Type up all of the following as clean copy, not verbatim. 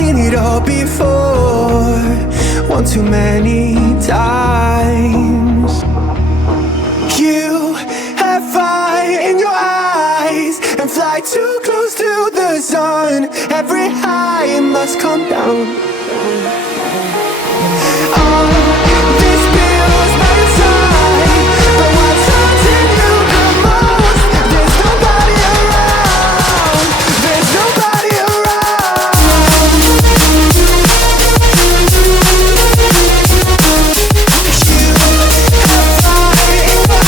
seen it all before, one too many times. You have fire in your eyes and fly too close to the sun. Every high it must come down. All this feels by your side, but what's haunting you the most? There's nobody around. There's nobody around. You have fire in your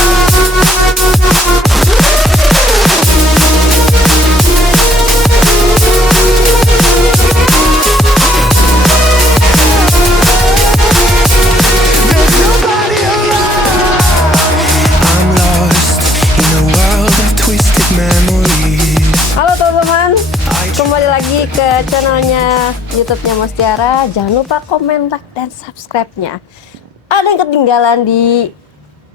There's nobody around. I'm lost in a world of twisted memories. Halo teman-teman, kembali lagi ke channelnya YouTube-nya Mas Tiara. Jangan lupa komen, like, dan subscribe-nya. Ada yang ketinggalan di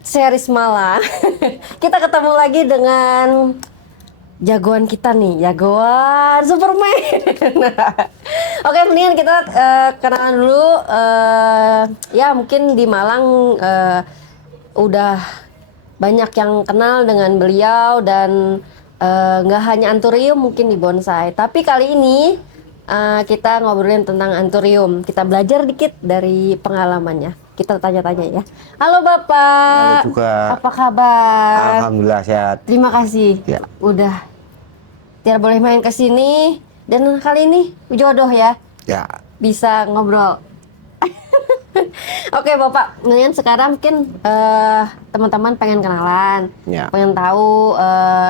series malah. Kita ketemu lagi dengan jagoan kita nih, jagoan Superman. Oke, mendingan kita kenalan dulu. Ya mungkin di Malang udah banyak yang kenal dengan beliau dan nggak hanya Anthurium mungkin di bonsai. Tapi kali ini kita ngobrolin tentang Anthurium. Kita belajar dikit dari pengalamannya. Kita tanya-tanya ya. Halo Bapak. Halo juga. Apa kabar? Alhamdulillah sehat. Terima kasih. Ya. Udah Tiara boleh main ke sini dan kali ini jodoh ya. Ya. Bisa ngobrol. Oke Bapak, kemudian sekarang mungkin teman-teman pengen kenalan, Ya. pengen tahu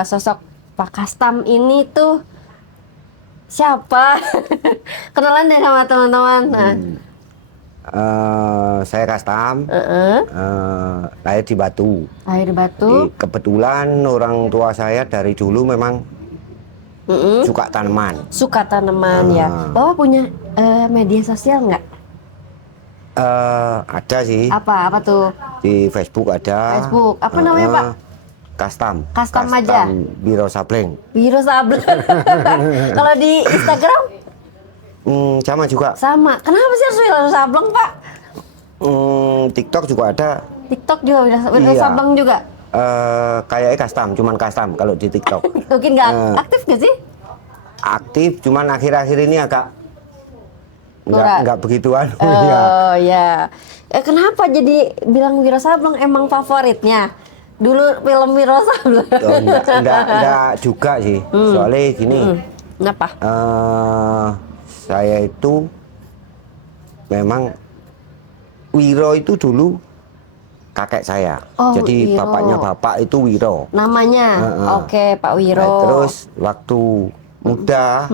sosok Pak Kastam ini tuh siapa? Kenalan deh sama teman-teman. Nah, Saya Kastam, lahir di Batu. air batu. Kebetulan orang tua saya dari dulu memang suka tanaman. Suka tanaman ya. Bapak punya media sosial nggak? Ada sih, Apa tuh? di Facebook ada. Facebook. Apa namanya, Pak? Kastam. Kastam aja? Biro Sableng. Biro Sableng. Kalau di Instagram Sama juga. sama. Kenapa sih harus Biro Sableng, Pak? TikTok juga ada. TikTok juga Biro Iya. Sableng juga. Kayaknya Kastam, cuman Kastam kalau di TikTok. Mungkin nggak aktif nggak sih? Aktif, cuman akhir-akhir ini agak Nggak. nggak begituan. Ya. Oh ya. Kenapa jadi bilang Wiro Sableng emang favoritnya? Dulu film Wiro Sableng. Oh, enggak juga sih. Soalnya gini, Kenapa? saya itu memang Wiro itu dulu kakek saya. Oh, Jadi Wiro. bapaknya bapak itu Wiro. Namanya? Oke, Pak Wiro. Nah, terus waktu muda,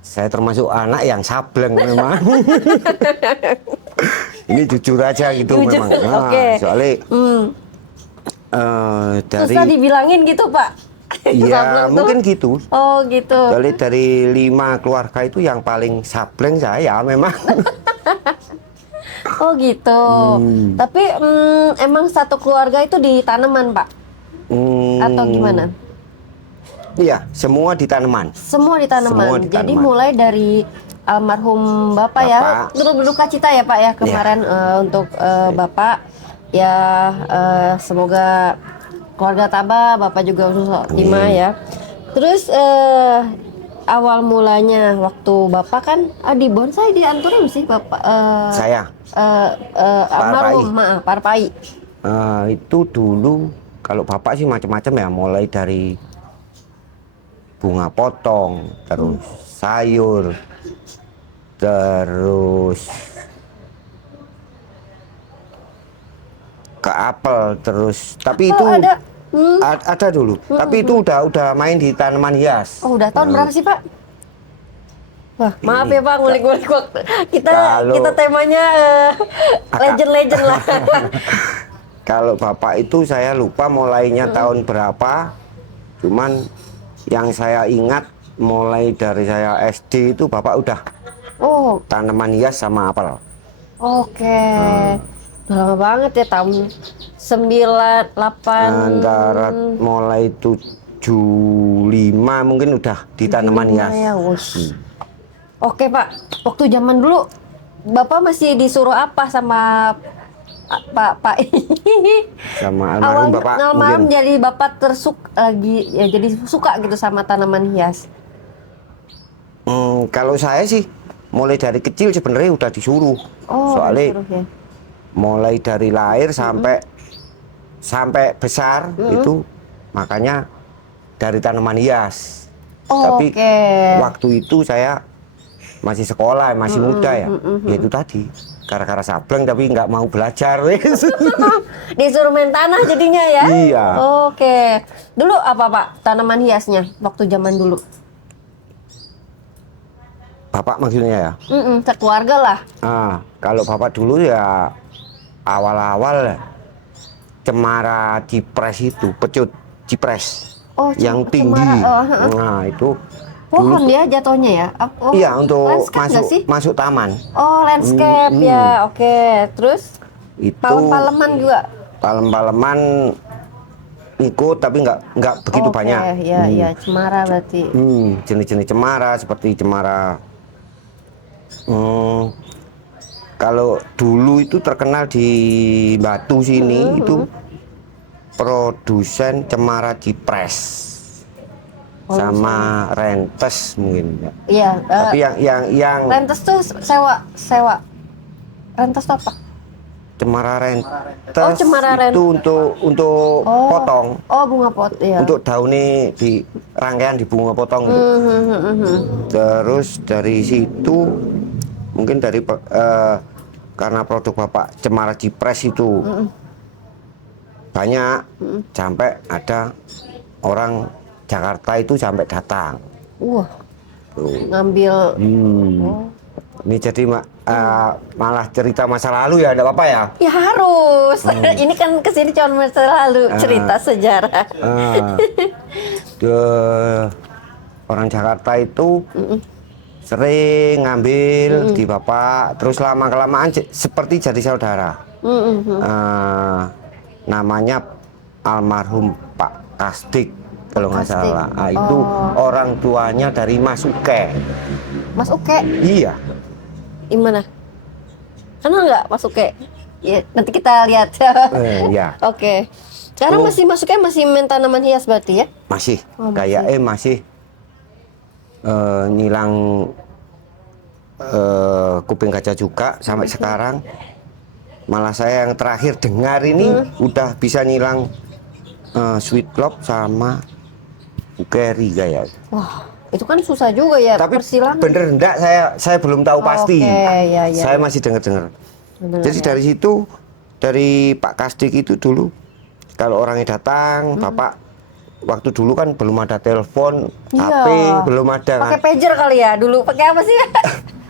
saya termasuk anak yang sableng memang. Ini jujur aja gitu Jujur, memang. Nah, oke. soalnya dari Susah dibilangin gitu, Pak. ya Sableng tuh? mungkin gitu. Oh gitu. Soalnya dari 5 keluarga itu yang paling sableng saya memang. Oh gitu. Tapi emang satu keluarga itu di tanaman, Pak? Atau gimana? Iya, semua di tanaman. Semua di tanaman. Semua di Jadi tanaman. mulai dari almarhum Bapak ya. Bapak. Turut berduka cita ya Pak ya kemarin untuk Bapak. Ya semoga keluarga tabah, Bapak juga usus khotimah ya. Terus awal mulanya waktu Bapak kan di bonsai di Anthurium sih Bapak. Saya Almarhum Parpai. itu dulu kalau bapak sih macam-macam ya, mulai dari bunga potong, terus sayur, terus ke apel, terus tapi itu ada. ada dulu. Tapi itu udah main di tanaman hias. Oh udah tahun berapa sih Pak? Wah, maaf ya Pak, ngulik-ngulik waktu. Kalau- Kita temanya legend-legend lah. Kalau bapak itu saya lupa mulainya tahun berapa. Cuman yang saya ingat mulai dari saya SD itu bapak udah Oh, tanaman hias sama apel. oke. Udah lama banget ya, tahun 98. Antara mulai 75 mungkin udah di tanaman hias. Ya, wush. Oke Pak, waktu zaman dulu Bapak masih disuruh apa sama Pak Sama awal almarhum bapak malam mungkin. jadi Bapak jadi suka gitu sama tanaman hias. Kalau saya sih mulai dari kecil sebenarnya udah disuruh. Oh, Soalnya disuruh ya. mulai dari lahir sampai besar itu makanya dari tanaman hias. Oh, Tapi oke. waktu itu saya masih sekolah, masih muda ya. Ya itu tadi gara-gara sableng tapi nggak mau belajar wes. Disuruh main tanah jadinya ya? Iya. Oke. Dulu apa Pak tanaman hiasnya waktu zaman dulu? Bapak maksudnya ya. Sekeluarga lah. Kalau bapak dulu ya awal-awal cemara cipres itu, pecut cipres Oh, yang cemara, tinggi. heeh. Nah itu Pohon ya jatuhnya ya? Oh, iya untuk landscape nggak sih? masuk taman. Oh, landscape ya. Oke. Terus Itu palem-paleman juga. palem-paleman ikut tapi nggak begitu Oke, banyak. Iya, iya, cemara berarti. Jenis-jenis cemara seperti cemara. Kalau dulu itu terkenal di Batu sini itu produsen cemara cipres sama rentes mungkin ya. Iya. Tapi yang Rentes tuh sewa. Rentes tuh apa? cemara rentes Oh, cemara itu untuk potong, Oh, bunga pot ya. untuk daunnya di rangkaian di bunga potong gitu. Terus dari situ mungkin karena produk bapak cemara cipres itu banyak sampai ada orang Jakarta itu sampai datang. Wah, Tuh. ngambil. Ini jadi malah cerita masa lalu ya, ada apa ya? Ya harus. Ini kan kesini cuma masa lalu cerita sejarah. Orang Jakarta itu sering ngambil di bapak, terus lama kelamaan seperti jadi saudara. Namanya almarhum Pak Kasdik kalau nggak Kasdik. salah. Itu orang tuanya dari Mas Uke. Mas Uke, Iya. gimana? Kenal nggak Mas Uke? Ya, nanti kita lihat. Iya. Oke. Sekarang masih Mas Uke masih main tanaman hias berarti ya? Masih. Oh, Kayak masih nyilang kuping kaca juga sampai sekarang. Malah saya yang terakhir dengar ini udah bisa nyilang sweet clove sama ukeri kayak. Wah, itu kan susah juga ya. Tapi persilangan. bener enggak saya belum tahu pasti. Oke, ya. Saya masih dengar-dengar. Bener, Jadi ya. dari situ dari Pak Kasdik itu dulu kalau orangnya datang, bapak waktu dulu kan belum ada telepon, Iya. HP belum ada kan. Pakai pager kali ya dulu. Pakai apa sih?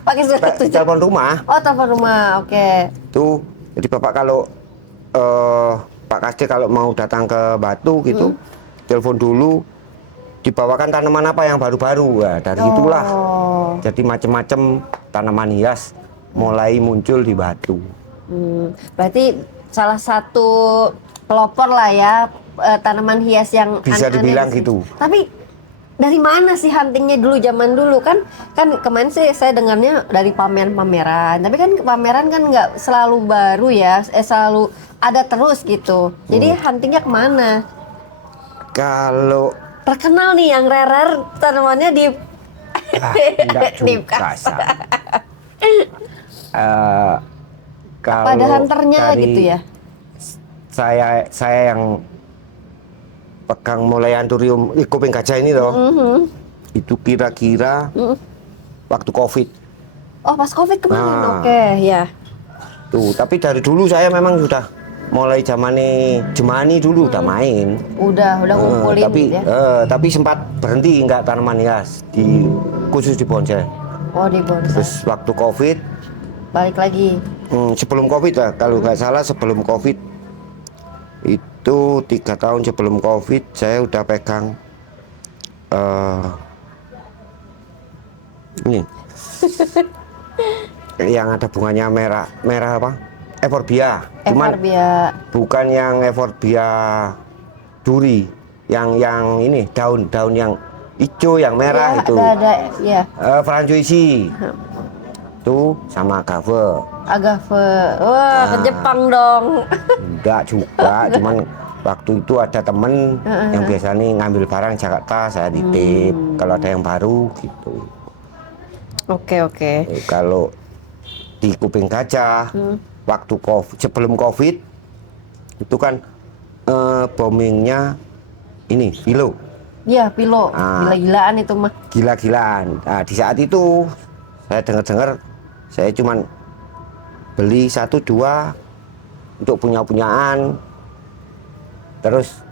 Pakai surat tujuh. Telepon rumah. Oh, telepon rumah. Oke. Tuh, jadi bapak kalau Pak Kasdik kalau mau datang ke Batu gitu, telepon dulu, dibawakan tanaman apa yang baru-baru. Nah, dari itulah jadi macam-macam tanaman hias mulai muncul di Batu. Berarti salah satu pelopor lah ya tanaman hias yang Bisa aneh-aneh dibilang di sini. gitu. Tapi dari mana sih huntingnya dulu zaman dulu kan kemarin sih saya dengarnya dari pameran-pameran. Tapi kan pameran kan nggak selalu baru ya, selalu ada terus gitu. Jadi huntingnya kemana? Kalau Terkenal nih yang rare tanamannya di enggak di juga saya. Kalau pada hunternya dari gitu ya. Saya yang pegang mulai anturium kuping gajah ini loh. Itu kira-kira waktu Covid. Oh, pas Covid kemarin. Nah. Oke, ya. Tuh, tapi dari dulu saya memang sudah mulai zamane Jemani dulu udah main. Udah ngumpulin Tapi gitu ya. tapi sempat berhenti nggak tanaman hias khusus di bonsai. Oh, di bonsai. Terus waktu Covid, Balik lagi. sebelum Covid lah, kalau nggak salah sebelum Covid itu 3 tahun sebelum Covid saya udah pegang ini yang ada bunganya merah apa? Euphorbia. Cuman Euphorbia. bukan yang Euphorbia duri, yang ini daun-daun yang hijau, yang merah Ya, itu. ada, ya. Francuisi. Itu sama agave. Agave. Wah, ke Jepang dong. Enggak juga, cuman waktu itu ada temen yang biasanya ngambil barang Jakarta, saya titip. Kalau ada yang baru gitu. Oke, oke. Kalau di Kuping Gajah, waktu sebelum COVID, itu kan boomingnya ini Vilo. Iya, Pilo. Ah. Gila-gilaan itu mah. Gila-gilaan. Nah, di saat itu saya dengar-dengar saya cuman beli 1-2 untuk punya-punyaan, terus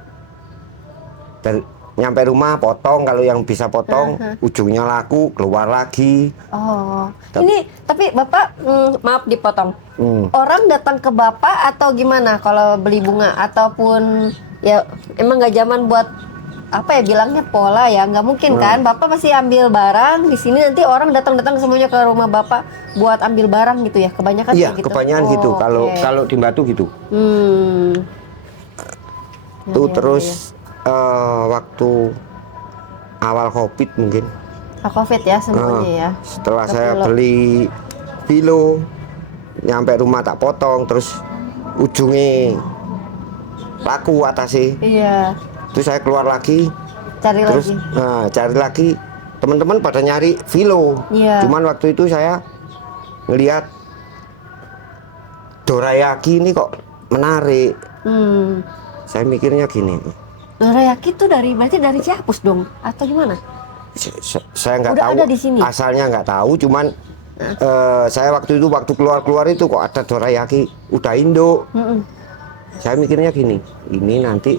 nyampe rumah potong, kalau yang bisa potong ujungnya laku keluar lagi. Oh, ini tapi Bapak, maaf dipotong. Hmm. Orang datang ke Bapak atau gimana kalau beli bunga, ataupun ya emang nggak zaman buat apa ya bilangnya pola ya, nggak mungkin kan? Bapak pasti ambil barang di sini, nanti orang datang-datang semuanya ke rumah Bapak buat ambil barang gitu ya, kebanyakan Iya, kayak gitu. kebanyakan gitu. Oh, Kalau oke. kalau di Batu gitu. Tuh Ya, terus waktu awal COVID mungkin. COVID ya semuanya ya. Setelah Ke saya Vilo. beli Vilo, nyampe rumah tak potong, terus ujungnya laku atasnya. Iya, Terus saya keluar lagi, cari terus lagi. cari lagi. Teman-teman pada nyari Vilo. Iya. Cuman waktu itu saya ngelihat dorayaki ini kok menarik. Saya mikirnya gini, Dorayaki tuh berarti dari Ciapus dong atau gimana? saya nggak Udah tahu ada di sini? asalnya, nggak tahu, cuman saya waktu keluar itu kok ada dorayaki udah Indo. Saya mikirnya gini, ini nanti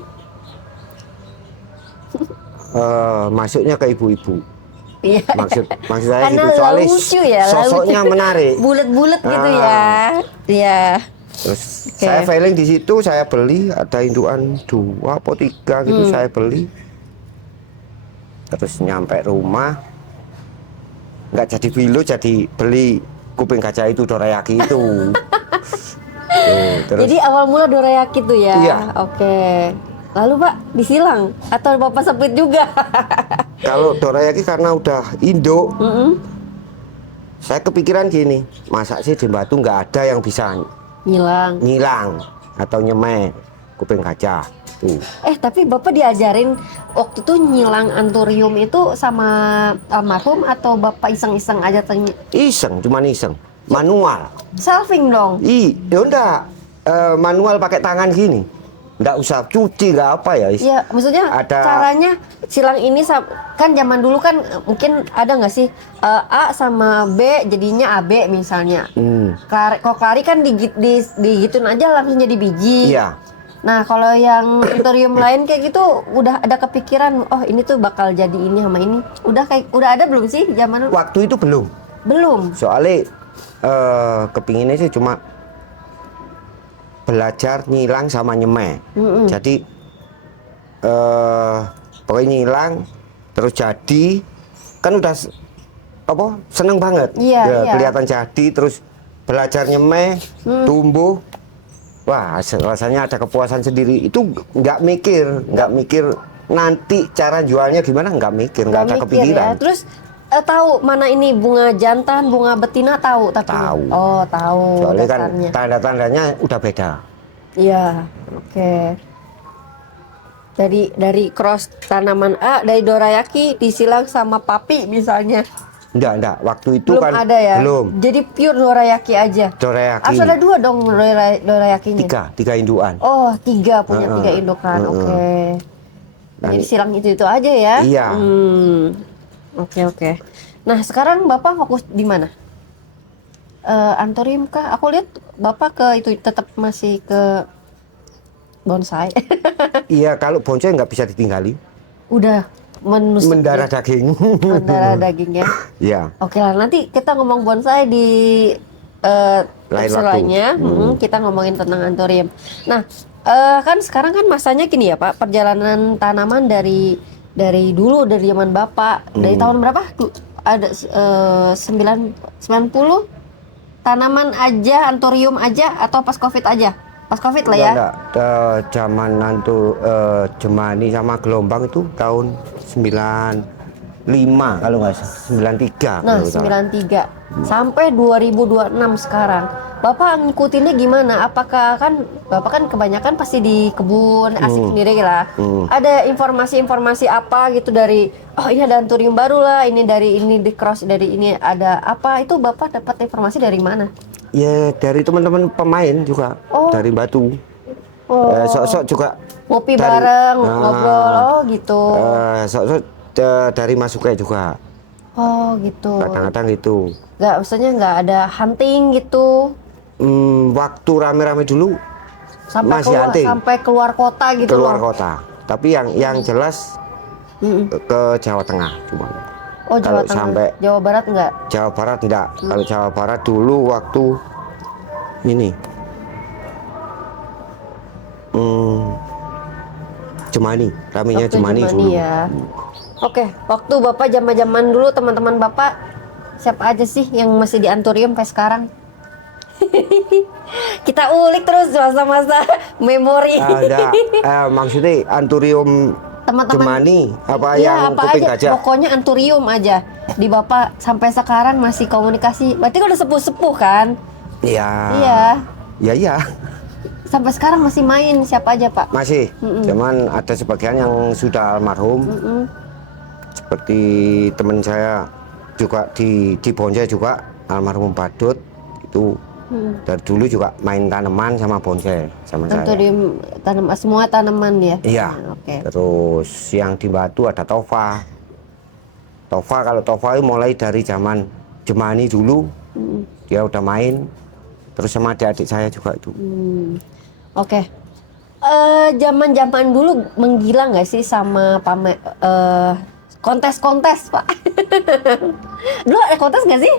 masuknya ke ibu-ibu. Iya. Maksud saya Karena gitu, soalnya lucu ya, sosoknya lucu. menarik. Bulat-bulat gitu Ah. ya. Iya. Terus Oke. saya feeling di situ, saya beli, ada indukan 2 atau 3 gitu, saya beli. Terus nyampe rumah nggak jadi Vilo, jadi beli Kuping Gajah itu, dorayaki itu. Tuh, terus Jadi awal mula dorayaki tuh ya. Iya. Oke. Lalu Pak disilang atau Bapak seplit juga? kalau dorayaki karena udah Indo, saya kepikiran gini, masa sih di Batu nggak ada yang bisa Ngilang. ngilang atau nyemek Kuping Gajah tuh. Tapi Bapak diajarin waktu itu nyilang anthurium itu sama almarhum atau Bapak iseng-iseng aja tanya? Iseng, cuman iseng, manual. Selfing dong. Ya udah, manual pakai tangan gini, nggak usah cuci, nggak apa ya. Iya, maksudnya Ada- caranya silang ini kan zaman dulu kan mungkin ada nggak sih A sama B jadinya AB misalnya. Kok kari kan digituin aja langsung jadi biji. Iya. Nah kalau yang anthurium lain kayak gitu udah ada kepikiran, oh ini tuh bakal jadi ini sama ini. Udah ada belum sih zaman dulu? Waktu itu belum, Belum. soalnya kepinginnya sih cuma belajar nyilang sama nyemek. Jadi pokoknya nyilang terus jadi, kan udah seneng banget. Iya, Ya, iya. kelihatan jadi, terus belajar nyemek, tumbuh. Wah, rasanya ada kepuasan sendiri. Itu nggak mikir nanti cara jualnya gimana, nggak mikir, nggak ada Mikir kepikiran. ya. Terus tahu mana ini bunga jantan, bunga betina tahu tapi. Tahu. Oh, tahu Soalnya kan dasarnya. tanda-tandanya udah beda. Iya, oke. Dari cross tanaman A, dari dorayaki disilang sama papi misalnya. Enggak, waktu itu Belum kan ada ya? belum. Jadi pure dorayaki aja. Dorayaki. Harus ada 2 dong dorayakinya. Tiga induan. Oh, 3 punya 3 indukan. Oke. Jadi silang itu aja ya? Iya. Oke. Nah, sekarang Bapak fokus di mana? Anthurium kah? Aku lihat Bapak ke itu tetap masih ke bonsai. Iya, kalau bonsai nggak bisa ditinggali. Udah menusuk Mendarah ya? daging. Mendarah daging ya. Iya. Oke lah, nanti kita ngomong bonsai di Lain episode waktu. lainnya. Kita ngomongin tentang anthurium. Nah, kan sekarang kan masanya gini ya Pak, perjalanan tanaman dari dulu, dari zaman Bapak, dari tahun berapa? Ada 90 tanaman aja, anthurium aja, atau pas COVID aja? Pas COVID lah ya? Enggak. Zaman nantu Jemani sama Gelombang itu tahun kalau nggak salah, 93 Nah, kalau nggak salah. 93 sampai 2026 sekarang. Bapak ngikutinnya gimana? Apakah kan Bapak kan kebanyakan pasti di kebun asik sendiri lah. Ada informasi-informasi apa gitu dari oh ini ada anturium baru lah, ini dari ini di cross dari ini ada apa itu Bapak dapat informasi dari mana? Ya dari teman-teman pemain juga Oh. dari Batu. Oh. Sok-sok juga Ngopi dari- bareng, Nah, ngobrol oh gitu. sok-sok dari Masuknya juga Oh gitu. kadang-kadang gitu. Nggak, maksudnya nggak ada hunting gitu. Waktu rame-rame dulu Sampai masih keluar, hunting sampai keluar kota gitu keluar loh. kota. Tapi yang jelas ke Jawa Tengah cuma. Oh Jawa Kalau Tengah, sampai- Jawa Barat nggak? Jawa Barat enggak. Kalau Jawa Barat dulu waktu ini Jemani, ramenya Waktu Jemani Jemani dulu. ya. Oke, waktu Bapak zaman-zaman dulu teman-teman Bapak siapa aja sih yang masih di Anturium sampai sekarang? Kita ulik terus masa-masa memori. Ada maksudnya Anturium Teman-teman Jemani apa Iya, yang apa kuping aja, gajah? pokoknya Anturium aja. Di Bapak sampai sekarang masih komunikasi. Berarti kan udah sepuh-sepuh kan? Iya. Iya. Iya. Sampai sekarang masih main siapa aja, Pak? Masih. Cuman ada sebagian yang sudah almarhum. Seperti teman saya juga di bonsai juga almarhum Badut itu dari dulu juga main tanaman sama bonsai sama saya. Anturium semua tanaman ya? Iya. Nah, oke. Terus yang di Batu ada Tova. Kalau Tova itu mulai dari zaman Jemani dulu. Dia udah main. Terus sama adik-adik saya juga itu. Oke. Zaman-zaman dulu menggila nggak sih sama kontes-kontes, Pak? Dulu ada kontes nggak sih?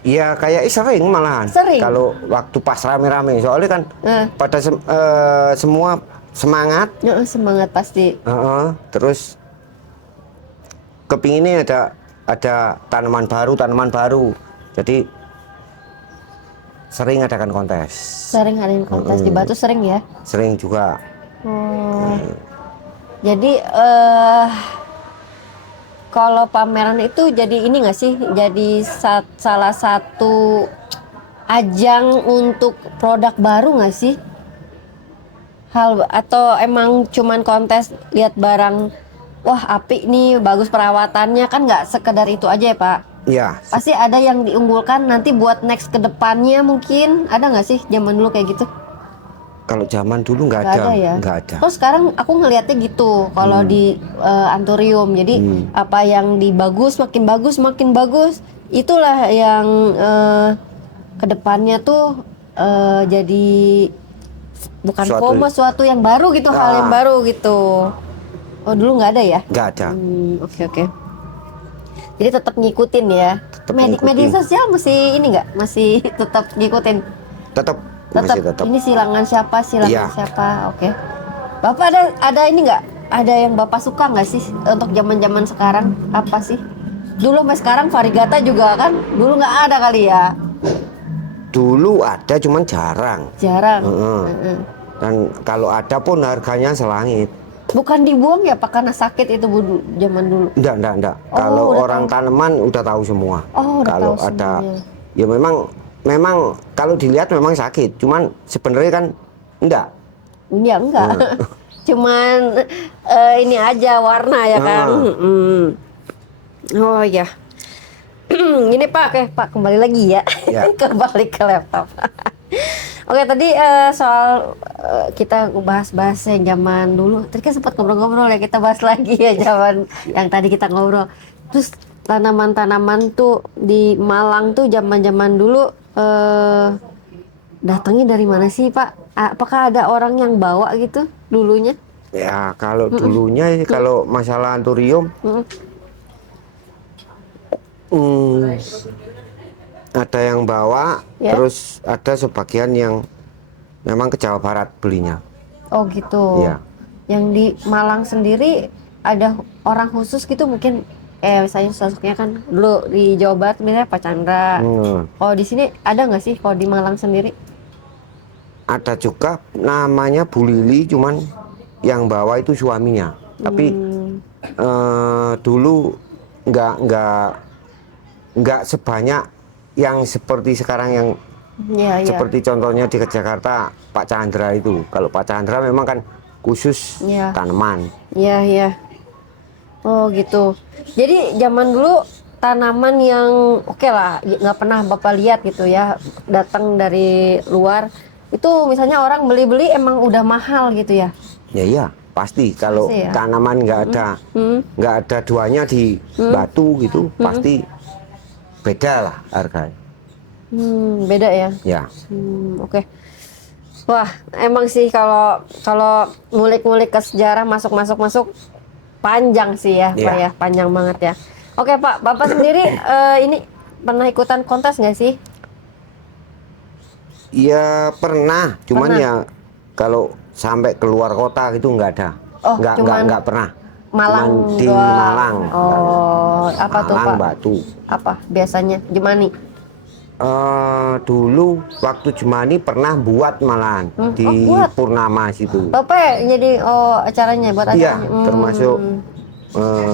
Iya kayak sering malahan. Sering? Kalau waktu pas rame-rame soalnya kan pada semua semangat. Semangat pasti. Terus kepinginnya ada tanaman baru. Jadi sering adakan kontes. Sering ngadain kontes di Batu sering ya? Sering juga. Oh. Jadi kalau pameran itu jadi ini nggak sih? Jadi salah satu ajang untuk produk baru nggak sih? Atau emang cuman kontes lihat barang, wah apik nih, bagus perawatannya kan nggak sekedar itu aja ya Pak? Iya. Pasti ada yang diunggulkan nanti buat next ke depannya mungkin ada nggak sih zaman dulu kayak gitu? Kalau zaman dulu nggak Nggak ada. ada ya. Nggak ada. Terus sekarang aku ngelihatnya gitu kalau di Anturium. Jadi apa yang makin bagus, itulah yang kedepannya tuh jadi bukan suatu yang baru gitu, hal yang baru gitu. Oh dulu nggak ada ya? Nggak ada. Oke. Jadi tetap ngikutin ya. Media sosial masih ini nggak? Masih tetap ngikutin. Tetap. Masih tetap. Ini silangan siapa? Iya. Oke. Bapak ada ini nggak? Ada yang Bapak suka nggak sih untuk zaman-zaman sekarang? Apa sih? Dulu sampai sekarang varigata juga kan dulu nggak ada kali ya? Dulu ada cuman jarang. Jarang. Dan kalau ada pun harganya selangit. Bukan dibuang ya Pak karena sakit itu zaman dulu? Enggak. Oh, Kalau udah orang tanaman udah tahu semua. Oh, udah Kalau tahu ada, semuanya. ya memang kalau dilihat memang sakit. Cuman sebenarnya kan enggak. Ya enggak. Cuman ini aja warna ya kan. Oh ya. Ini Pak, oke Pak kembali lagi ya. Ya. Kembali ke laptop. Oke tadi soal kita bahas-bahas yang zaman dulu. Tadi kan sempat ngobrol-ngobrol ya, kita bahas lagi ya zaman yang tadi kita ngobrol. Terus tanaman-tanaman tuh di Malang tuh zaman-zaman dulu datangnya dari mana sih Pak? Apakah ada orang yang bawa gitu dulunya? Ya kalau dulunya kalau masalah anturium ada yang bawa, Ya. terus ada sebagian yang memang ke Jawa Barat belinya. Oh gitu. Iya. Yang di Malang sendiri ada orang khusus gitu mungkin misalnya sosoknya kan dulu di Jawa Barat misalnya Pak Chandra. Oh di sini ada nggak sih kalau di Malang sendiri? Ada juga namanya Bu Lili, cuman yang bawa itu suaminya. Tapi dulu nggak nggak sebanyak yang seperti sekarang yang Iya, iya. seperti contohnya di Jakarta Pak Chandra itu. Kalau Pak Chandra memang kan khusus Iya. tanaman. Iya, iya. Oh gitu. Jadi zaman dulu tanaman yang oke lah, nggak pernah Bapak lihat gitu ya, datang dari luar. Itu misalnya orang beli-beli emang udah mahal gitu ya. Ya iya, pasti kalau Pasti ya. tanaman nggak ada duanya di batu gitu, pasti beda lah harganya. Beda ya. Ya, Oke. Wah, emang sih kalau kalau ngulik-ngulik ke sejarah masuk panjang sih ya, Pak Iya. ya, panjang banget ya. Oke Pak, Bapak sendiri ini pernah ikutan kontes nggak sih? iya pernah, cuman Pernah. ya kalau sampai keluar kota gitu nggak ada, Oh, cuman nggak pernah. Malang Cuman di doang. Malang. Oh, apa tuh Malang, Pak? Batu. Apa biasanya? Jemani. Dulu waktu Jemani pernah buat malahan di buat. Purnama situ. Bapak jadi acaranya buat Iya, acaranya. termasuk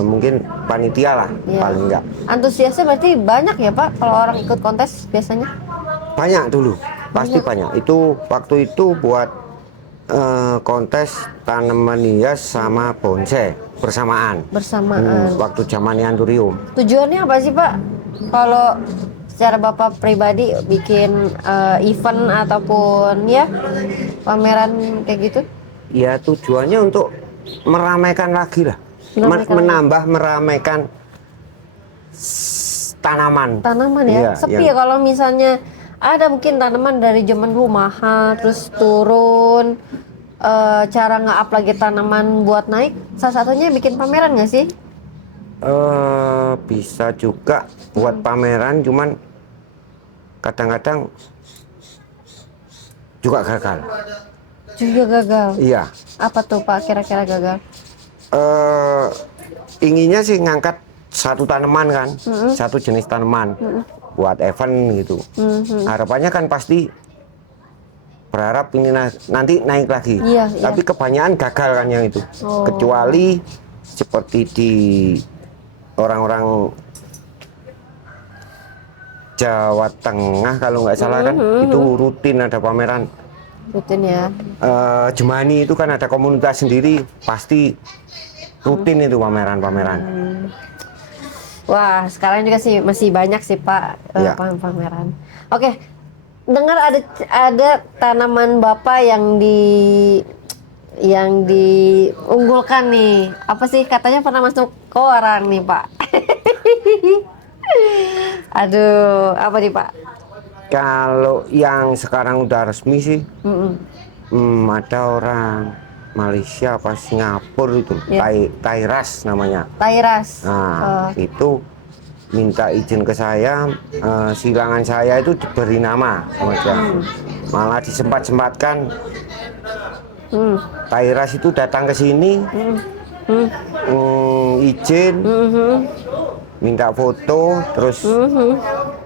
mungkin panitia lah Iya. paling enggak. Antusiasnya berarti banyak ya Pak kalau orang ikut kontes biasanya? Banyak dulu, pasti banyak. Itu waktu itu buat kontes tanaman hias sama bonsai bersamaan. Bersamaan. Waktu zaman Anturium. Tujuannya apa sih Pak? Kalau secara Bapak pribadi bikin event ataupun ya pameran kayak gitu? Ya tujuannya untuk meramaikan lagi lah. Meramaikan tanaman. Tanaman ya? Iya, Sepi iya. ya kalau misalnya ada mungkin tanaman dari zaman dulu mahal terus turun, cara nge-up lagi tanaman buat naik, salah satunya bikin pameran nggak sih? Bisa juga buat pameran, cuman kadang-kadang juga gagal. Juga gagal. Iya. Apa tuh Pak kira-kira gagal? Inginnya sih ngangkat satu tanaman kan, satu jenis tanaman buat event gitu. Harapannya kan pasti berharap ini nanti naik lagi. Iya, iya. Tapi kebanyakan gagal kan yang itu. Oh. Kecuali seperti di orang-orang Jawa Tengah kalau nggak salah kan, itu rutin ada pameran. Rutin ya. Jemani itu kan ada komunitas sendiri, pasti rutin itu pameran-pameran. Wah, sekarang juga sih masih banyak sih Pak Iya. pameran. Oke, dengar ada tanaman Bapak yang diunggulkan nih. Apa sih katanya pernah masuk koran nih Pak? Aduh, apa nih Pak? Kalau yang sekarang udah resmi sih, ada orang Malaysia apa Singapura itu, Iya. Tairas namanya. Tairas. Nah, itu minta izin ke saya, silangan saya itu diberi nama sama dia. Malah disempat-sempatkan Tairas itu datang ke sini, izin, minta foto, terus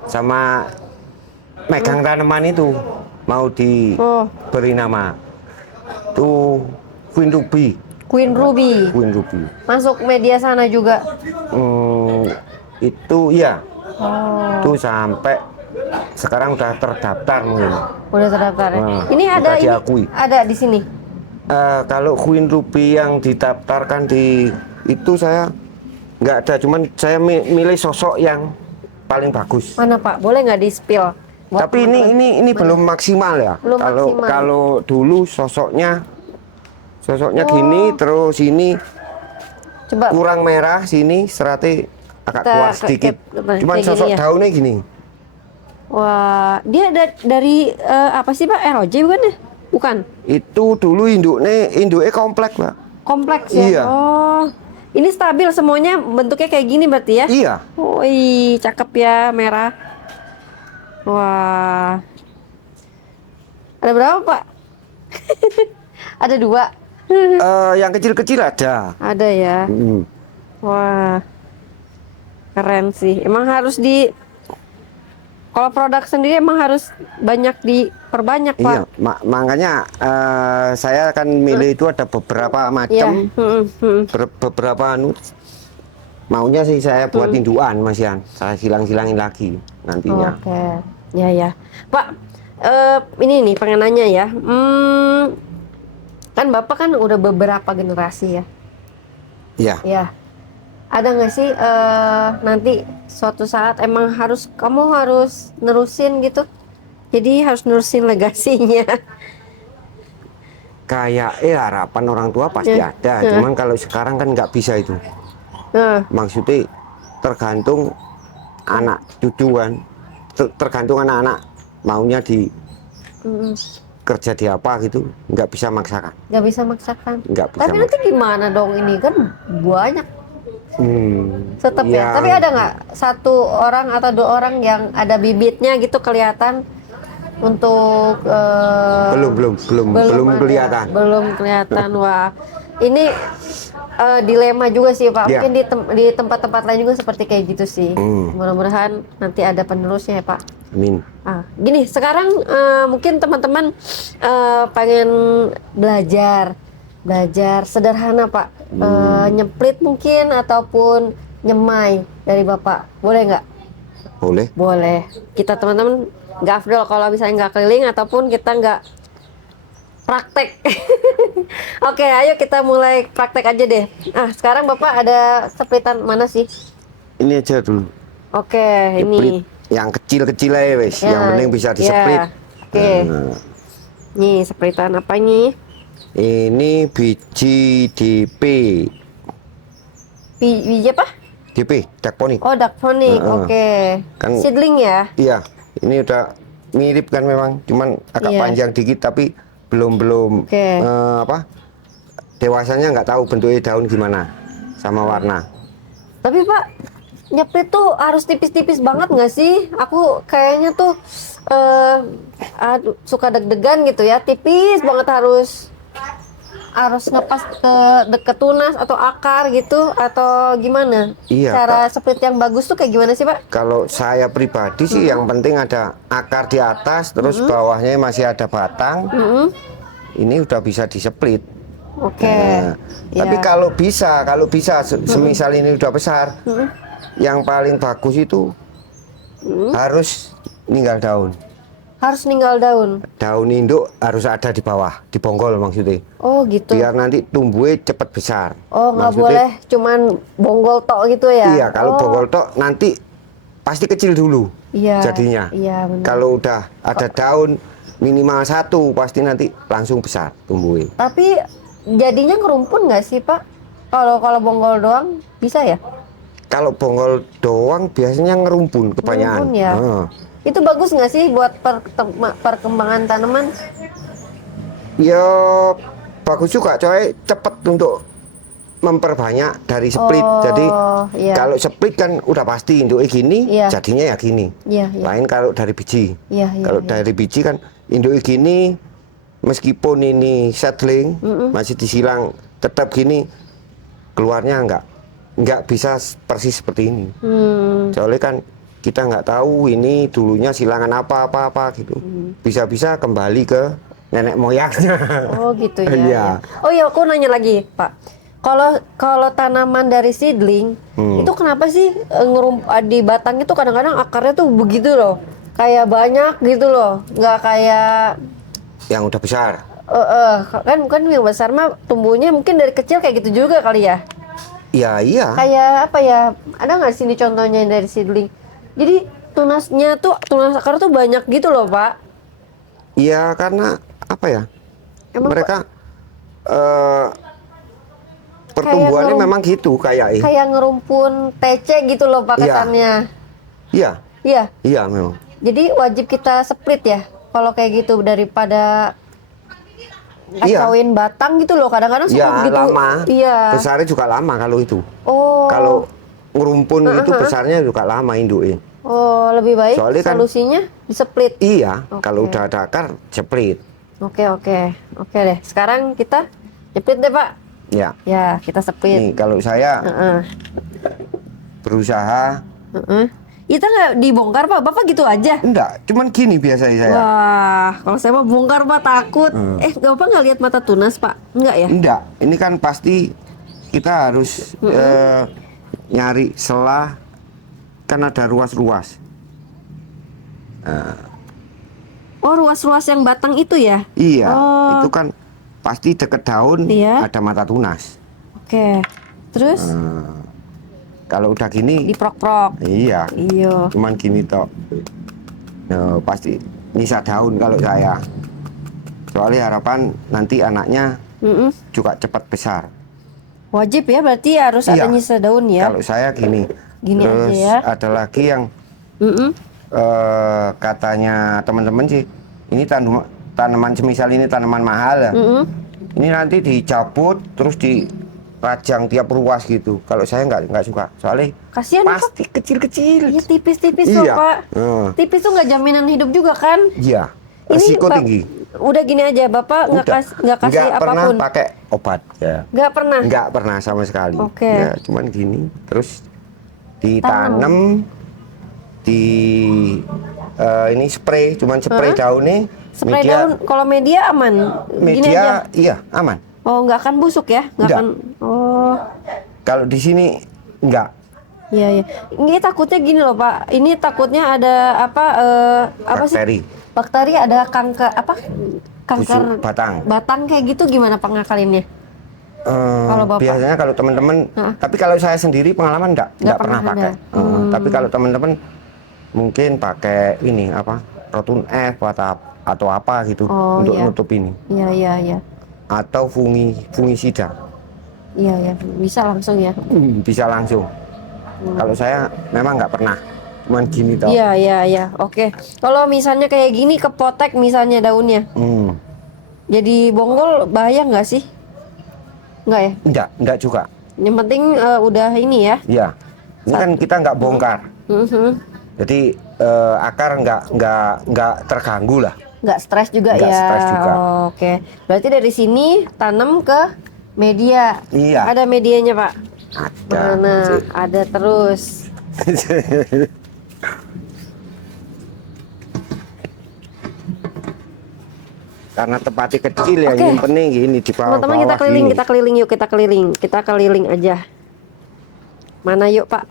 sama megang tanaman itu mau diberi nama. Itu Queen Ruby. Queen Ruby. Queen Ruby. Masuk media sana juga. Itu ya, Oh, itu sampai sekarang udah terdaftar mungkin. udah terdaftar ya. Nah, Ini ada udah ini diakui. ada di sini. Kalau Queen Ruby yang didaftarkan di itu saya nggak ada, cuman saya milih sosok yang paling bagus. Mana Pak? Boleh nggak di-spill? Buat Tapi teman-teman. ini belum maksimal ya. Belum maksimal. Kalau dulu sosoknya gini, Oh. terus ini Coba kurang merah, sini seratnya agak kuat sedikit. Cuman kayak gini sosok ya? daunnya gini. Wah, dia dari apa sih Pak? ROJ bukan ya? Bukan. Itu dulu induknya komplek, Pak. Kompleks ya? Iya. Oh, ini stabil semuanya bentuknya kayak gini berarti ya? Iya. Wih, cakep ya, merah. Wah. Ada berapa Pak? Ada 2. Yang kecil-kecil ada. Ada ya. Mm. Wah. Keren sih. Emang harus kalau produk sendiri emang harus banyak perbanyak Iya, Pak. makanya saya akan milih itu ada beberapa Iya. macam, beberapa anu. Maunya sih saya buat induan, Mas Yan. Saya silang-silangin lagi nantinya. Oke, ya ya, Pak. Ini nih pengen nanya ya. Kan Bapak kan udah beberapa generasi ya. Iya. Ya. Ada nggak sih nanti suatu saat emang kamu harus nerusin gitu? Jadi harus nerusin legasinya. Kayak harapan orang tua pasti ada. Cuman kalau sekarang kan nggak bisa itu. Nah, Maksudnya tergantung anak cucu kan. Tergantung anak-anak maunya di kerja di apa gitu, nggak bisa maksakan. nggak bisa maksakan. Nggak bisa Tapi nanti gimana dong, ini kan banyak tetap ya. Ya, Tapi ada nggak satu orang atau dua orang yang ada bibitnya gitu kelihatan untuk belum ada, kelihatan. belum kelihatan. Wah, ini dilema juga sih Pak. Ya. Mungkin di tempat-tempat lain juga seperti kayak gitu sih. Mudah-mudahan nanti ada penerusnya ya Pak. Amin. Gini, sekarang mungkin teman-teman pengen belajar sederhana Pak, nyemplit mungkin ataupun nyemai dari Bapak, boleh nggak? Boleh. Boleh. Kita teman-teman nggak afdol kalau misalnya nggak keliling ataupun kita nggak praktek. Oke, ayo kita mulai praktek aja deh. Sekarang Bapak ada seplitan mana sih? Ini aja dulu. Oke, ini. Yang kecil-kecil aja wes. Ya, Yang penting bisa diseplit. Oke. Nah, Nih, seplitan apa ini? ini biji DP. Biji apa? DP, dakponik. Oh, dakponik. Heeh. Oke. Kan- Seedling ya? Iya, ini udah mirip kan memang, cuman agak Iya. panjang dikit tapi belum Oke. apa? Dewasanya nggak tahu bentuknya daun gimana sama warna. Tapi Pak, nyeplit tuh harus tipis-tipis banget nggak sih? Aku kayaknya tuh suka deg-degan gitu ya. Tipis banget harus ngepas ke deket tunas atau akar gitu atau gimana? Iya, Cara split yang bagus tuh kayak gimana sih Pak? Kalau saya pribadi sih yang penting ada akar di atas, terus bawahnya masih ada batang. Ini udah bisa diseplit. Oke. Nah, tapi Ya. kalau bisa, semisal ini udah besar, yang paling bagus itu harus ninggal daun. Harus ninggal daun. Daun induk harus ada di bawah, di bonggol maksudnya. Oh gitu. Biar nanti tumbuhnya cepat besar. Oh, nggak Maksudnya, boleh cuman bonggol tok gitu ya? Iya, kalau Oh, bonggol tok nanti pasti kecil dulu Iya. jadinya. Iya benar. Kalau udah ada daun minimal satu, pasti nanti langsung besar tumbuhnya. Tapi jadinya ngerumpun nggak sih Pak? Kalau bonggol doang bisa ya? Kalau bonggol doang biasanya ngerumpun kebanyakan. Ngerumpun ya? Heeh. Itu bagus nggak sih buat perkembangan tanaman? Ya bagus juga, coy, cepet untuk memperbanyak dari split. Jadi iya. kalau split kan udah pasti induknya gini, Iya. jadinya ya gini. Iya, iya. Lain kalau dari biji. Iya, iya, Kalau iya. dari biji kan induknya gini, meskipun ini seedling masih disilang tetap gini, keluarnya nggak bisa persis seperti ini. Soalnya kan kita nggak tahu ini dulunya silangan apa gitu. Bisa-bisa kembali ke nenek moyangnya. Oh gitu ya. Iya. Ya. Oh ya, aku nanya lagi Pak. Kalau tanaman dari seedling itu kenapa sih di batang itu kadang-kadang akarnya tuh begitu loh, kayak banyak gitu loh, nggak kayak Yang udah besar. kan yang besar mah tumbuhnya mungkin dari kecil kayak gitu juga kali ya. Ya iya. Kayak apa ya? Ada nggak sih ini contohnya dari seedling? Jadi tunas akar tuh banyak gitu loh Pak. Iya karena apa ya? Emang Mereka pertumbuhannya ngerum- memang gitu kayak kayak ngerumpun TC gitu loh Pak Iya. kesannya. Iya, Iya. iya memang. Jadi wajib kita split ya kalau kayak gitu daripada Iya. kacauin batang gitu loh. Kadang-kadang suka Iya begitu. lama. Iya. Besarnya juga lama kalau itu. Oh. Kalau ngerumpun itu besarnya juga lama induknya. Oh, lebih baik Soalnya kan- solusinya di-split. Iya, Oke. kalau udah ada akar split. Oke deh. Sekarang kita split deh Pak. Ya. Ya, kita split. Nih kalau saya Heeh. berusaha Heeh. Itu nggak dibongkar Pak? Bapak gitu aja? Enggak, cuman gini biasanya saya. Wah, kalau saya mah bongkar Pak takut. Bapak nggak lihat mata tunas Pak? Enggak ya? Enggak, ini kan pasti kita harus nyari selah, kan ada ruas-ruas. Oh, ruas-ruas yang batang itu ya? Iya, Oh. itu kan pasti deket daun Iya. ada mata tunas. Oke. Terus Kalau udah gini, diprok-prok. iya, Iya. cuman gini tok. Nah, pasti nyisa daun kalau saya. Soalnya harapan nanti anaknya Mm-mm. juga cepat besar. Wajib ya, berarti harus ada Iya. nyisa daun ya? Kalau saya gini. Gini Terus aja ya. ada lagi yang Mm-mm. katanya teman-teman sih, ini tanaman semisal ini tanaman mahal ya. Mm-mm. Ini nanti dicabut terus dirajang tiap ruas gitu. Kalau saya nggak suka, soalnya Kasihan ya, Pak. pasti kecil-kecil. Iya tipis-tipis tuh Iya. Pak. Heeh. Tipis tuh nggak jaminan hidup juga kan? Iya, resiko tinggi. Udah gini aja, Bapak nggak kasih Nggak pernah apapun. pakai obat ya. Nggak pernah. Nggak pernah sama sekali. Oke. Ya, cuman gini, terus ditanam di ini spray, cuman spray daunnya. Spray media, daun, kalau media aman. Gini aja. media iya aman. Oh, nggak akan busuk ya? Nggak Nggak. akan. Oh, Kalau di sini nggak. iya iya. Ini takutnya gini loh Pak. Ini takutnya ada apa? Apa Bakteri. sih? Bakteri ada kanker apa? Kanker Busuk batang. batang kayak gitu gimana Pak ngakalinnya? Kalau Bapak? Biasanya kalau teman-teman, tapi kalau saya sendiri pengalaman nggak pernah pernah pakai. ada. Tapi kalau teman-teman mungkin pakai ini apa Rotun F atau apa gitu Oh, untuk iya. nutup ini, Iya iya iya. atau fungisida Iya ya, bisa langsung ya. bisa langsung. Kalau saya memang nggak pernah, cuman gini tau. Iya iya iya. Oke. Kalau misalnya kayak gini kepotek misalnya daunnya, jadi bonggol bahaya nggak sih? Nggak ya? Enggak juga. Yang penting udah ini ya. Iya, ini kan kita nggak bongkar, Mhm. jadi akar nggak terganggu lah. Nggak stres juga Nggak ya. stres juga. Oh, oke. Berarti dari sini tanam ke media. Iya. Ada medianya Pak. Ada. Mana? Ada terus. Karena tempatnya kecil ya, Oke. nyimpennya gini di bawah-bawah Teman-teman kita keliling, gini. kita keliling yuk, kita keliling aja. Mana yuk Pak?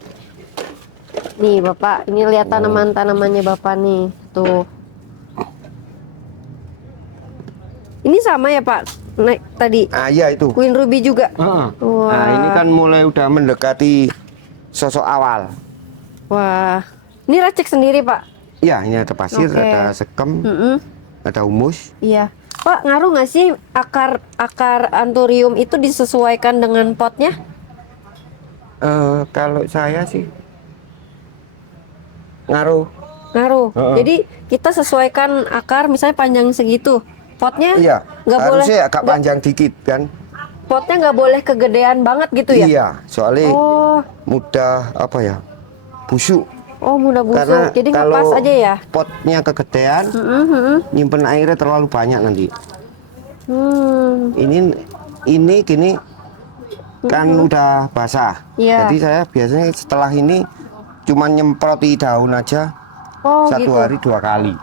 Nih Bapak, ini lihat tanaman-tanamannya Bapak nih, tuh. Ini sama ya Pak, naik tadi Iya itu. Queen Ruby juga. Nah Wah. ini kan mulai udah mendekati sosok awal. Wah, ini racik sendiri Pak. Ya ini ada pasir, Oke. ada sekem, Mm-mm. ada humus. Iya, Pak, ngaruh nggak sih akar anthurium itu disesuaikan dengan potnya? Kalau saya sih ngaruh. Ngaruh. Heeh. Jadi kita sesuaikan akar, misalnya panjang segitu, potnya Iya, nggak boleh. harusnya agak nggak- panjang dikit kan. Potnya nggak boleh kegedean banget gitu ya? Iya, soalnya Oh, mudah apa ya, busuk. oh mudah busuk. Karena Jadi kalau ngepas aja ya. potnya kegedean, nyimpen airnya terlalu banyak nanti. Hmm. Ini gini kan udah basah. Iya. Jadi saya biasanya setelah ini cuma nyemproti daun aja Oh satu gitu. hari 2 kali.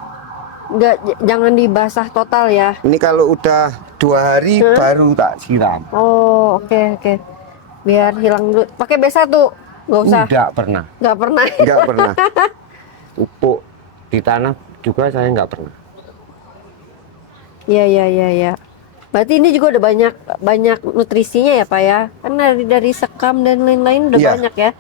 Jangan dibasah total ya. Ini kalau udah 2 hari baru tak siram. Oh oke oke. Biar hilang dulu. Pakai besa tuh, nggak usah. Enggak pernah. Nggak pernah. Enggak pernah. Pupuk di tanah juga saya enggak pernah. Iya iya iya iya. Berarti ini juga udah banyak nutrisinya ya Pak ya? Kan dari sekam dan lain-lain udah Iya. banyak ya.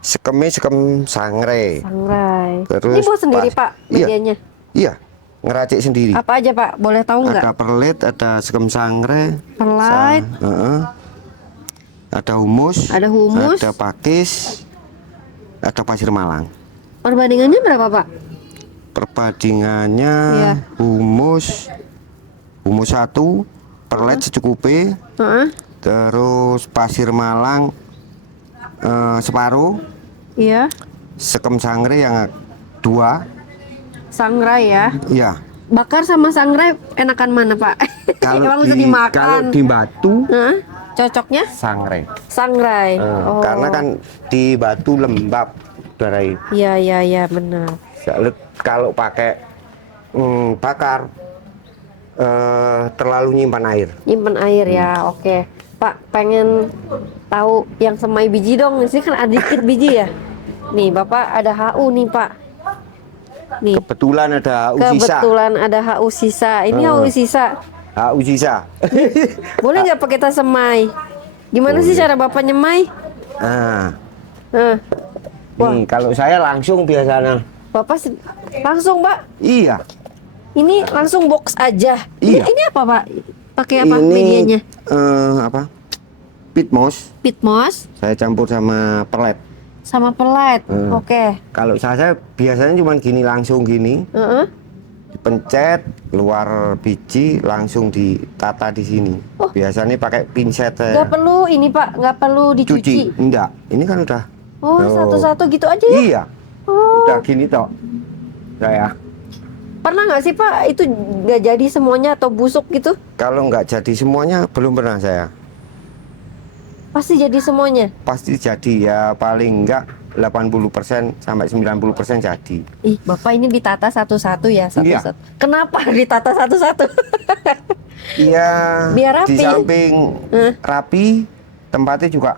Sekemnya sekem sangrai. Sangrai. Terus Ini buat sendiri Pak Iya. medianya. Iya, ngeracik sendiri. Apa aja Pak? Boleh tahu nggak? Ada perlet, ada sekem sangrai, Perlite, ada humus, Ada humus. ada pakis, ada pasir malang. perbandingannya berapa Pak? Perbandingannya Iya. humus 1, perlet secukupnya, Heeh. terus pasir malang separuh, Iya. sekem sangrai yang 2. Sangrai ya. Ya, Bakar sama sangrai enakan mana Pak? Emang bisa kalau dimakan? di batu Hah? Cocoknya sangrai. sangrai. Oh. Karena kan di batu lembab, udara itu. Iya benar. Kalau pakai bakar terlalu nyimpan air. Nyimpen air ya, oke. Pak, pengen tahu yang semai biji dong. Di sini kan ada dikit biji ya. Nih, Bapak ada HU nih, Pak. Nih, Kebetulan ada HU sisa. kebetulan ada HU sisa. Ini HU sisa. HU sisa. Boleh nggak pakai tas semai? Gimana sih cara Bapak nyemai? Nah, Nah, wah, nih kalau saya langsung biasanya. Bapak langsung, Pak. Iya. Ini langsung box aja. Iya. Ini apa, Pak? Pakai apa Ini medianya? apa? Pitmos. Pitmos Saya campur sama pelet. sama pelet. Oke. Kalau saya biasanya cuma gini langsung gini, Heeh. dipencet, keluar biji, langsung ditata di sini. Oh. Biasanya pakai pinset Nggak saya. perlu ini, Pak. Nggak perlu dicuci. Cuci. Enggak. Ini kan udah. Oh, satu-satu gitu aja ya? Iya. Oh. Udah gini toh. Saya. Pernah nggak sih, Pak, itu nggak jadi semuanya atau busuk gitu? Kalau nggak jadi semuanya belum pernah saya. Pasti jadi semuanya. Pasti jadi ya paling enggak 80% sampai 90% jadi. Ih, Bapak ini ditata satu-satu ya, satu-satu. Iya. Kenapa ditata satu-satu? Iya. Biar rapi. Di samping rapi, tempatnya juga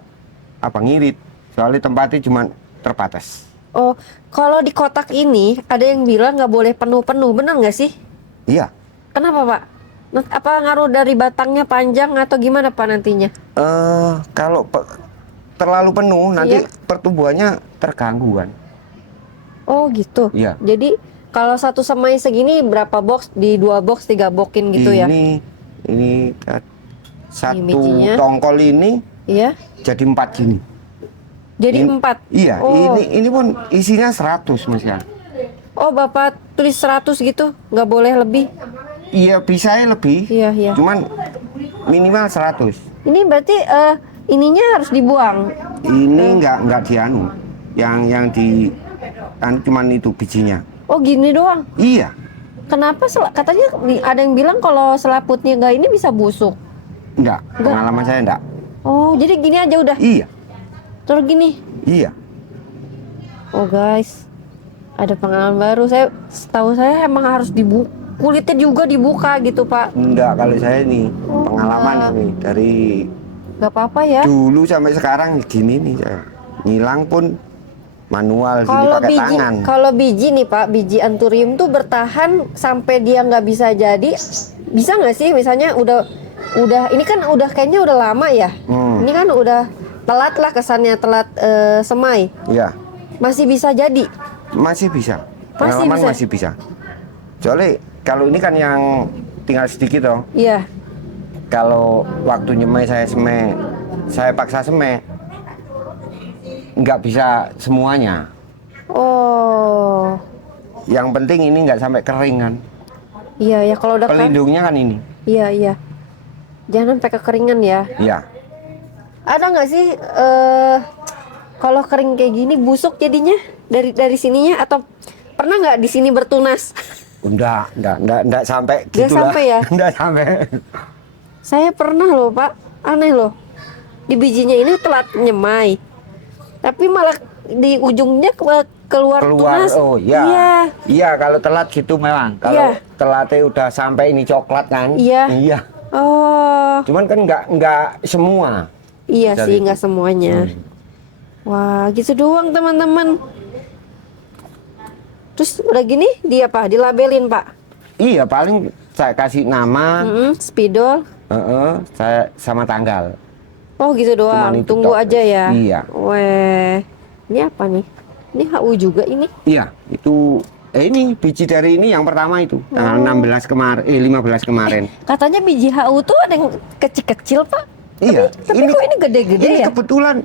ngirit. Soalnya tempatnya cuma terbatas. Oh, kalau di kotak ini ada yang bilang nggak boleh penuh-penuh, benar nggak sih? Iya. Kenapa, Pak? Apa ngaruh dari batangnya panjang atau gimana, Pak, nantinya? Kalau terlalu penuh nanti Iya. pertumbuhannya terganggu kan. Oh, gitu. Iya. Jadi kalau satu semai segini berapa box? Di 2 box, 3 boxin gitu ya? Ini satu bijinya. tongkol ini Iya. jadi 4 gini. Jadi Ini- 4. Iya, Oh. ini pun isinya 100 Mas ya. Oh, Bapak tulis 100 gitu, nggak boleh lebih. Iya, bisa ya lebih. Iya. Cuman minimal 100. Ini berarti ininya harus dibuang. Ini nggak dianu. Yang di cuman itu bijinya. Oh, gini doang. Iya. Kenapa katanya ada yang bilang kalau selaputnya nggak ini bisa busuk. Enggak, pengalaman saya enggak. Oh, jadi gini aja udah. Iya. Terus gini. Iya. Oh, guys. Ada pengalaman baru. Setahu saya emang harus dibuka. Kulitnya juga dibuka gitu, Pak. Enggak, kalau saya ini pengalaman ini dari Nggak apa-apa ya. dulu sampai sekarang gini nih saya. Ngilang pun manual gini pakai tangan. Kalau biji nih, Pak, biji anturium tuh bertahan sampai dia nggak bisa jadi. Bisa nggak sih misalnya udah ini kan udah kayaknya udah lama ya. Ini kan udah telat lah kesannya, telat semai. Iya. Masih bisa jadi. Masih bisa. Masih Pengalaman bisa. masih bisa. Soalnya kalau ini kan yang tinggal sedikit toh. Iya. Kalau waktu nyemai saya paksa semai, nggak bisa semuanya. Oh. Yang penting ini nggak sampai kering kan. Iya ya, kalau udah Pelindungnya kan ini. Iya. Jangan sampai kekeringan ya. Iya. Ada nggak sih kalau kering kayak gini busuk jadinya dari sininya, atau pernah nggak di sini bertunas? Enggak sampai Nggak gitu lah. sampai ya? Enggak sampai. Saya pernah loh, Pak, aneh loh. Di bijinya ini telat nyemai, tapi malah di ujungnya keluar tunas. Oh iya. Iya. Iya, kalau telat gitu memang. Kalau Iya. telatnya udah sampai ini coklat kan. Iya. Iya. Oh, Cuman kan nggak semua. iya Dari sih, itu. nggak semuanya. Wah, gitu doang teman-teman. Terus udah gini dia apa? Dilabelin, Pak? Iya, paling saya kasih nama, Spidol. saya sama tanggal. Oh, gitu doang. Cuman itu Tunggu tok. aja ya. Iya. Weh, ini apa nih? Ini HU juga ini. Iya, itu ini biji dari ini yang pertama itu tanggal 16 kemarin, 15 kemarin. Katanya biji HU tuh ada yang kecil-kecil, Pak. Iya, Tapi kok ini gede-gede ini ya? kebetulan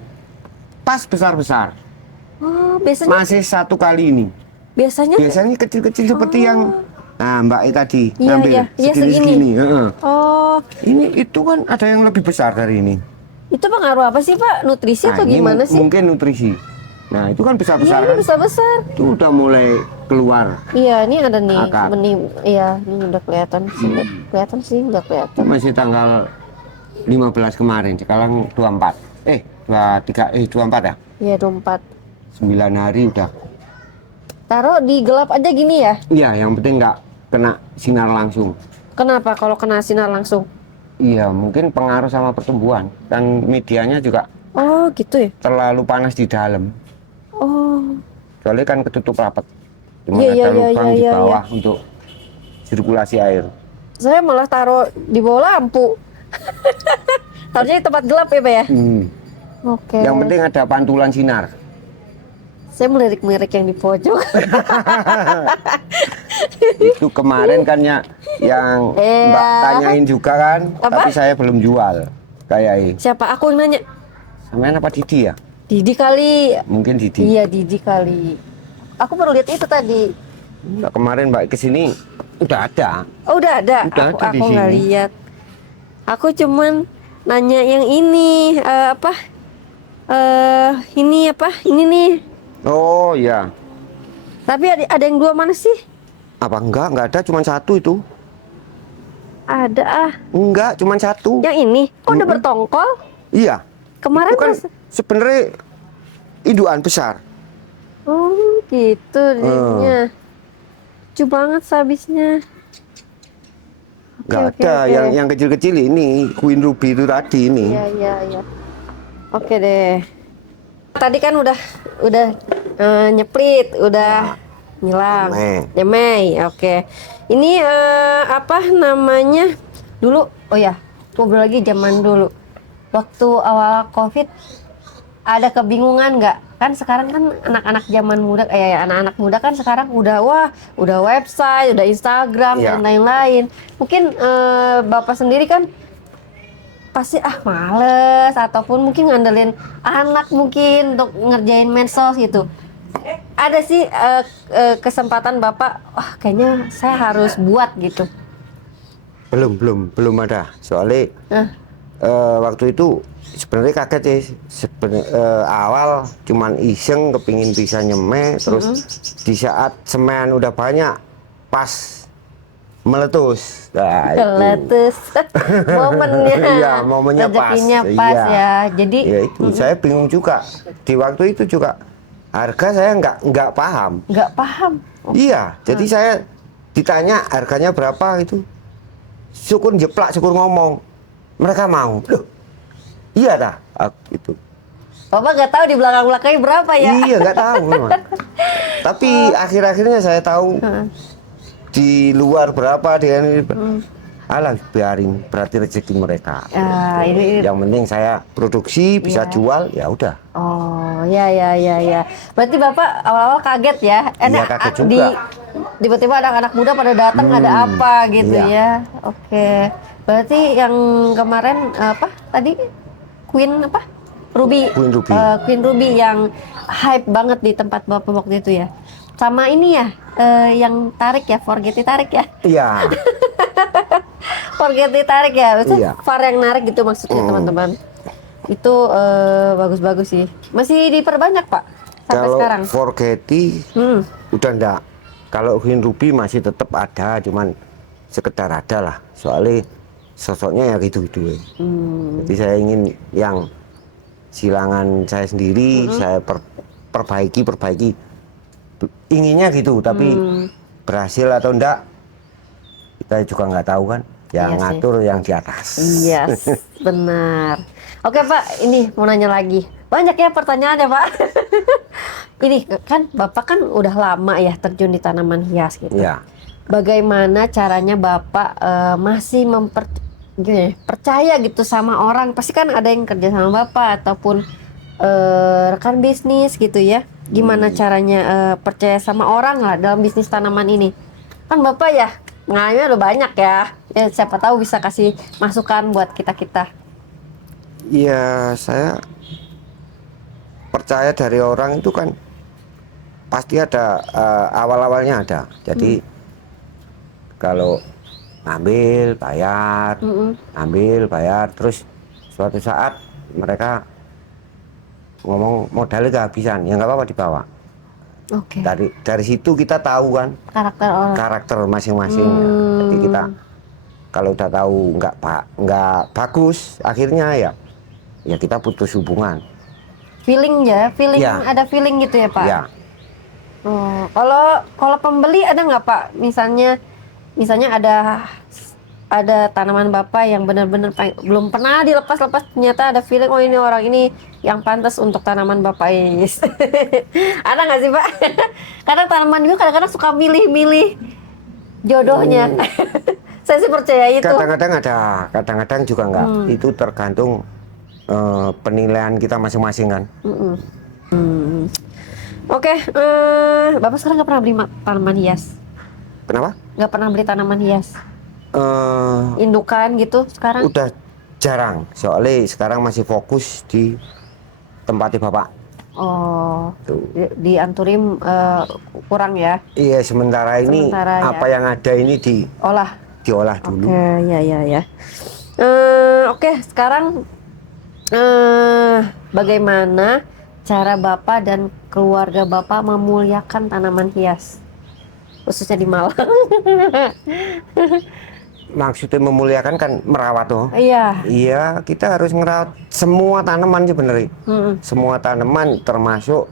pas besar-besar. Oh, biasanya Masih satu kali ini. biasanya Biasanya kecil-kecil seperti yang Mbak tadi Iya, ngambil iya. Iya, segini. segini-segini. Oh, Ini itu kan ada yang lebih besar dari ini. itu pengaruh apa sih, Pak? Nutrisi atau ini gimana sih? mungkin nutrisi. Nah, itu kan Iya, besar-besar ini kan. besar-besar. Itu udah mulai keluar. Iya, ini ada nih Akar. benih. Iya, ini udah kelihatan sih. Kelihatan sih, nggak kelihatan. Masih tanggal 15 kemarin, sekarang 24. 24 ya? Iya, 24. 9 hari udah. Taruh di gelap aja gini ya? Iya, yang penting nggak kena sinar langsung. Kenapa kalau kena sinar langsung? Iya, mungkin pengaruh sama pertumbuhan dan medianya juga Oh gitu ya? terlalu panas di dalam. Oh. Soalnya kan ketutup rapat. Cuma Iya, ada iya, lubang iya, di iya, bawah untuk sirkulasi air. Saya malah taruh di bawah lampu. Harusnya di tempat gelap ya Pak ya? Oke. Yang penting ada pantulan sinar. Saya melirik-lirik yang di pojok. Itu kemarin kan ya yang Iya. Mbak tanyain juga kan, Apa? tapi saya belum jual. Kayak Siapa aku yang nanya? sampean apa Didi ya? Didi kali. Mungkin Didi. Iya Didi kali. Aku baru lihat itu tadi. Mbak, kemarin Mbak kesini udah ada. Oh udah ada. Udah aku ada di aku nggak sini. lihat. Aku cuman nanya yang ini apa? Ini apa? Ini nih. Oh iya. Tapi ada yang dua mana sih? Apa enggak ada, cuma satu itu. Ada ah. Enggak, cuma satu. Yang ini. Oh udah bertongkol? Iya. Kemarin Itu kan pas. sebenarnya indukan besar. Oh gitu jadinya. Lucu banget sehabisnya. Enggak Oke, ada. oke. Yang kecil-kecil ini Queen Ruby itu tadi ini. Iya iya iya. Oke deh. Tadi kan udah nyeplit, udah nyilang, nyemei. Oke. Ini apa namanya? Dulu, oh ya, ngobrol lagi zaman dulu. Waktu awal COVID ada kebingungan nggak? Kan sekarang kan anak-anak zaman muda, anak-anak muda kan sekarang udah website, udah Instagram Iya. dan lain-lain. Mungkin Bapak sendiri kan pasti males ataupun mungkin ngandelin anak mungkin untuk ngerjain medsos gitu. Ada sih kesempatan Bapak, kayaknya saya harus buat gitu. Belum ada. Soalnya waktu itu sebenarnya kaget sih. Awal cuman iseng kepingin bisa nyemeh, terus di saat semen udah banyak pas meletus. Nah, itu. Meletus. Momennya. Iya, momennya pas. Rezekinya pas Iya. ya. Jadi Ya itu saya bingung juga. Di waktu itu juga harga saya nggak paham. nggak paham. Iya, jadi saya ditanya harganya berapa itu. Syukur jeplak, syukur ngomong. Mereka mau. Loh, iya dah, itu. Bapak nggak tahu di belakang-belakangnya berapa ya? Iya, nggak tahu memang. Tapi akhir-akhirnya saya tahu di luar berapa dia ini. Alah, biarin, berarti rezeki mereka. Ini. Yang penting saya produksi bisa Iya. jual, ya udah. Oh, ya. Berarti Bapak awal-awal kaget ya? Iya, kaget juga. Tiba-tiba anak-anak muda pada datang ada apa gitu iya. ya? Oke. Berarti yang kemarin apa tadi Queen apa? Ruby. Queen Ruby. Queen Ruby yang hype banget di tempat Bapak waktu itu ya. Sama ini ya, yang tarik ya, Forget tarik ya. Iya. Forget tarik ya, maksudnya Iya. VAR yang narik gitu maksudnya teman-teman. Itu bagus-bagus sih. Masih diperbanyak Pak sampai Kalau sekarang. Forgeti udah enggak. Kalau Queen Ruby masih tetap ada, cuman sekedar ada lah. Soalnya sosoknya ya gitu-gitu. Jadi saya ingin yang silangan saya sendiri, saya perbaiki. Inginnya gitu, tapi berhasil atau enggak kita juga nggak tahu kan. Yang Iya sih. ngatur yang di atas. Yes, benar. Oke Pak, ini mau nanya lagi. Banyak ya pertanyaannya Pak. Ini kan Bapak kan udah lama ya terjun di tanaman hias gitu. Iya. Bagaimana caranya Bapak masih percaya gitu sama orang? Pasti kan ada yang kerja sama Bapak ataupun rekan bisnis gitu ya. Gimana caranya percaya sama orang lah dalam bisnis tanaman ini? Kan Bapak ya pengalamannya udah banyak ya. Siapa tahu bisa kasih masukan buat kita-kita. Iya, saya percaya dari orang itu kan pasti ada awal-awalnya ada. Jadi kalau ambil bayar, terus suatu saat mereka ngomong modalnya kehabisan, ya nggak apa-apa dibawa. Oke. Dari situ kita tahu kan Karakter orang. karakter masing-masing. Jadi kita kalau udah tahu nggak bagus, akhirnya ya kita putus hubungan. feeling ya, feeling Ya. ada feeling gitu ya Pak. Ya. Oh, kalau pembeli ada nggak Pak? Misalnya ada tanaman Bapak yang benar-benar belum pernah dilepas-lepas, ternyata ada feeling oh ini orang ini yang pantas untuk tanaman Bapak ini. Ada nggak sih Pak? Kadang tanaman juga kadang-kadang suka milih-milih jodohnya. Saya sih percaya itu. Kadang-kadang ada, kadang-kadang juga enggak. Itu tergantung penilaian kita masing-masing kan. Oke, Bapak sekarang nggak pernah beli tanaman hias? Kenapa? Nggak pernah beli tanaman hias? Indukan gitu sekarang? Udah jarang, soalnya sekarang masih fokus di tempatnya Bapak. Oh, Tuh. di Anturim kurang ya? Iya, sementara ini Sementara ya. apa yang ada ini diolah dulu. Oke, ya. Oke, sekarang bagaimana cara Bapak dan keluarga Bapak memuliakan tanaman hias, khususnya di Malang? Maksudnya memuliakan kan merawat tuh. Iya. Iya, kita harus ngerawat semua tanaman sebenarnya. Semua tanaman termasuk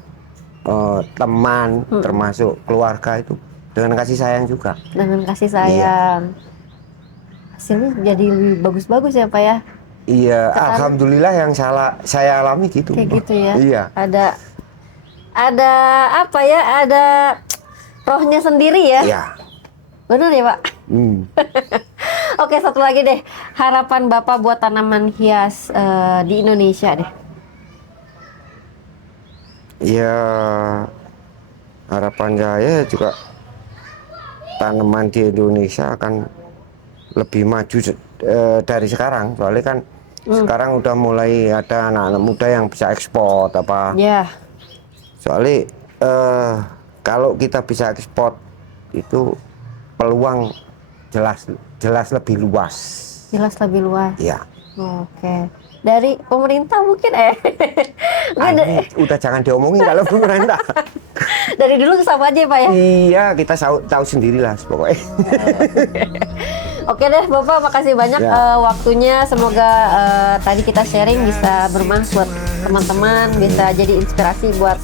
teman, termasuk keluarga itu dengan kasih sayang juga. Dengan kasih sayang. Hasilnya jadi lebih bagus-bagus ya Pak ya? Iya, alhamdulillah yang saya alami gitu. Kayak gitu ya? Iya. Ada apa ya? Ada rohnya sendiri ya? Iya. Benar ya Pak? Oke, satu lagi deh, harapan Bapak buat tanaman hias di Indonesia deh. Ya, harapan saya juga tanaman di Indonesia akan lebih maju dari sekarang. Soalnya kan sekarang udah mulai ada anak-anak muda yang bisa ekspor apa. Ya. Soalnya kalau kita bisa ekspor itu peluang jelas lebih luas. Jelas lebih luas. Ya. Oke. Dari pemerintah mungkin Udah jangan diomongin kalau pemerintah. dari dulu sama aja Pak ya? Iya, kita tahu sendirilah pokoknya. Oke deh Bapak, makasih banyak Ya. waktunya. Semoga tadi kita sharing bisa bermanfaat buat teman-teman, bisa jadi inspirasi buat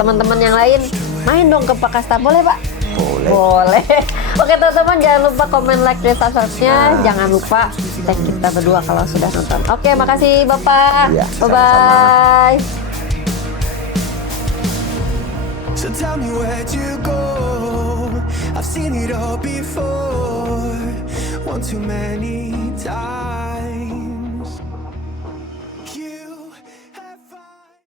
teman-teman yang lain. Main dong ke Pakasta, boleh Pak? Boleh. Oke teman-teman, jangan lupa komen, like, dan subscribe-nya. Jangan lupa tag kita berdua kalau sudah nonton. Oke, makasih Bapak. Ya, Bye-bye. So tell me where'd you go? I've seen it all before, one too many times.